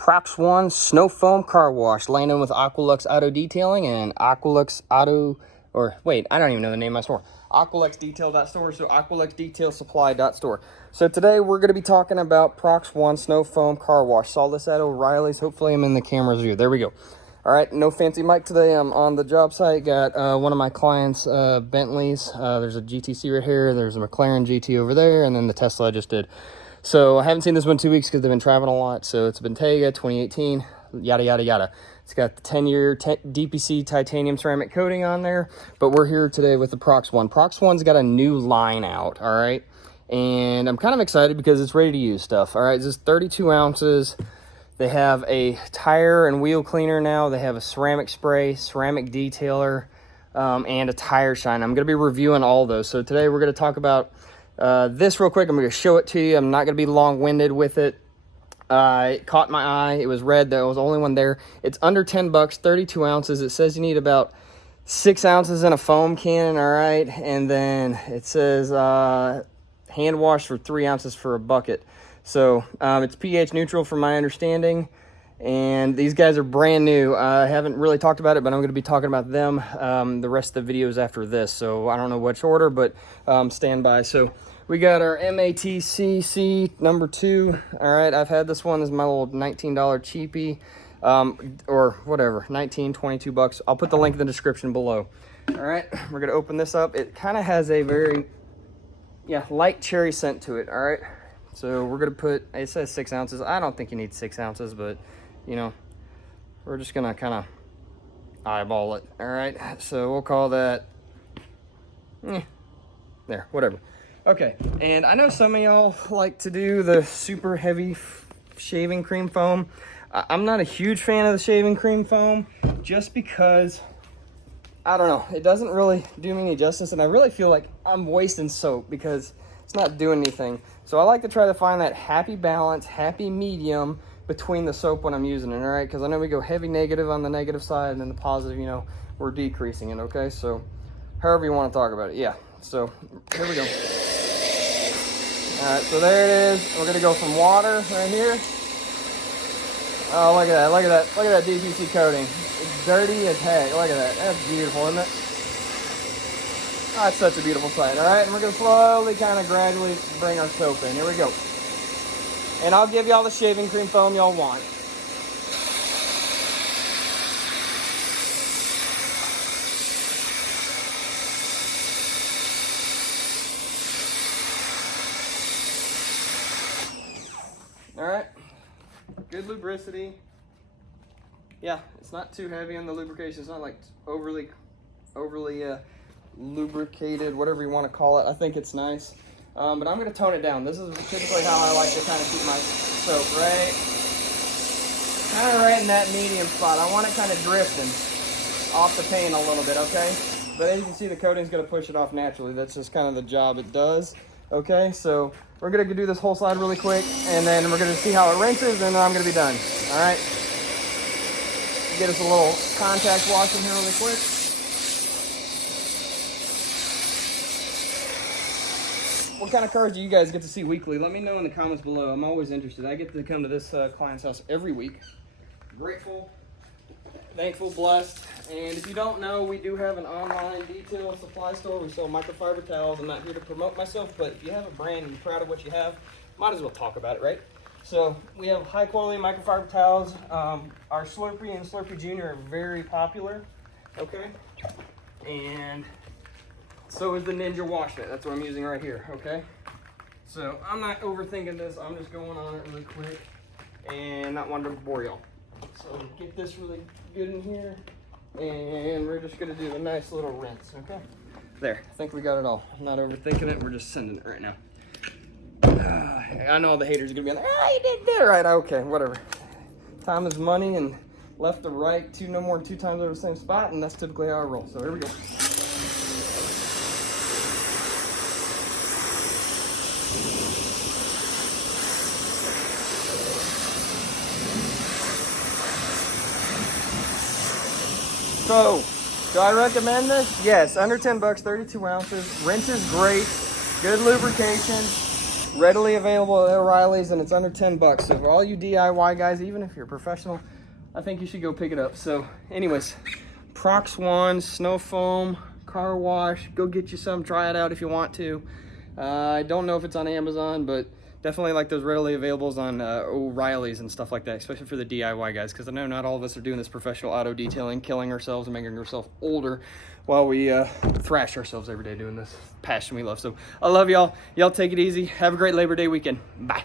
ProXOne Snow Foam Car Wash, laying in with Aqualux Auto Detailing and Aqualux Auto, or wait, I don't even know the name of my store. Aqualuxdetail.store, so Aqualuxdetail.store. So today we're going to be talking about ProXOne Snow Foam Car Wash. Saw this at O'Reilly's. Hopefully I'm in the camera's view. There we go. All right, no fancy mic today. I'm on the job site. Got one of my clients' Bentleys. There's a GTC right here. There's a McLaren GT over there, and then the Tesla I just did. So I haven't seen this one in 2 weeks because they've been traveling a lot. So it's a Bentayga 2018, yada, yada, yada. It's got the 10-year DPC titanium ceramic coating on there. But we're here today with the ProXOne. ProXOne's got a new line out, all right? And I'm kind of excited because it's ready to use stuff, all right? This is 32 ounces. They have a tire and wheel cleaner now. They have a ceramic spray, ceramic detailer, and a tire shine. I'm going to be reviewing all those. So today we're going to talk about this real quick. I'm going to show it to you. I'm not going to be long-winded with it. It caught my eye. It was red. There was the only one there. It's under 10 bucks, 32 ounces. It says you need about 6 ounces in a foam can, all right? And then it says hand wash for 3 ounces for a bucket. So it's pH neutral from my understanding, and these guys are brand new. I haven't really talked about it, but I'm going to be talking about them the rest of the videos after this. So I don't know which order, but stand by. So we got our MATCC number 2. All right, I've had this one. This is my little $19 cheapie, or whatever, 19, 22 bucks. I'll put the link in the description below. All right, we're going to open this up. It kind of has a very, light cherry scent to it, all right? So we're going to put, it says 6 ounces. I don't think you need 6 ounces, but, you know, we're just going to kind of eyeball it. All right. So we'll call that, there, whatever. Okay. And I know some of y'all like to do the super heavy shaving cream foam. I'm not a huge fan of the shaving cream foam just because, I don't know, it doesn't really do me any justice. And I really feel like I'm wasting soap because it's not doing anything. So I like to try to find that happy balance, happy medium between the soap when I'm using it, all right? Because I know we go heavy negative on the negative side, and then the positive, you know, we're decreasing it, okay? So however you want to talk about it, yeah. So here we go. All right, so there it is. We're gonna go from water right here. Oh, look at that, look at that, look at that DPC coating. It's dirty as heck, look at that. That's beautiful, isn't it? Oh, it's such a beautiful sight, all right? And we're going to slowly, kind of gradually bring our soap in. Here we go. And I'll give y'all the shaving cream foam y'all want. All right. Good lubricity. Yeah, it's not too heavy on the lubrication. It's not like overly lubricated, whatever you want to call it. I think it's nice, but I'm going to tone it down. This is typically how I like to kind of keep my soap right in that medium spot. I want it kind of drifting off the paint a little bit, okay? But as you can see, the coating's going to push it off naturally. That's just kind of the job it does, okay? So we're going to do this whole side really quick, and then we're going to see how it rinses, and then I'm going to be done, all right? Get us a little contact wash in here really quick. What kind of cars do you guys get to see weekly? Let me know in the comments below. I'm always interested. I get to come to this client's house every week. Grateful, thankful, blessed. And if you don't know, we do have an online detail supply store. We sell microfiber towels. I'm not here to promote myself, but if you have a brand and you're proud of what you have, might as well talk about it, right? So we have high quality microfiber towels. Our Slurpee and Slurpee Junior are very popular, okay? And so is the Ninja Wash Mitt. That's what I'm using right here, okay? So I'm not overthinking this. I'm just going on it really quick and not wanting to bore y'all. So get this really good in here, and we're just gonna do a nice little rinse, okay? There, I think we got it all. I'm not overthinking it. We're just sending it right now. I know all the haters are gonna be like, you didn't do it right. Okay, whatever. Time is money, and left to right, no more than 2 times over the same spot, and that's typically how I roll. So here we go. So, do I recommend this? Yes, under 10 bucks, 32 ounces. Rinse is great. Good lubrication. readily available at O'Reilly's, and it's under 10 bucks. So for all you DIY guys, even if you're a professional, I think you should go pick it up. So anyways, ProXOne snow foam car wash. Go get you some, try it out if you want to. I don't know if it's on Amazon, but definitely like those readily availables on O'Reilly's and stuff like that, especially for the DIY guys, because I know not all of us are doing this professional auto detailing, killing ourselves and making ourselves older while we thrash ourselves every day doing this passion we love. So I love y'all. Y'all take it easy. Have a great Labor Day weekend. Bye.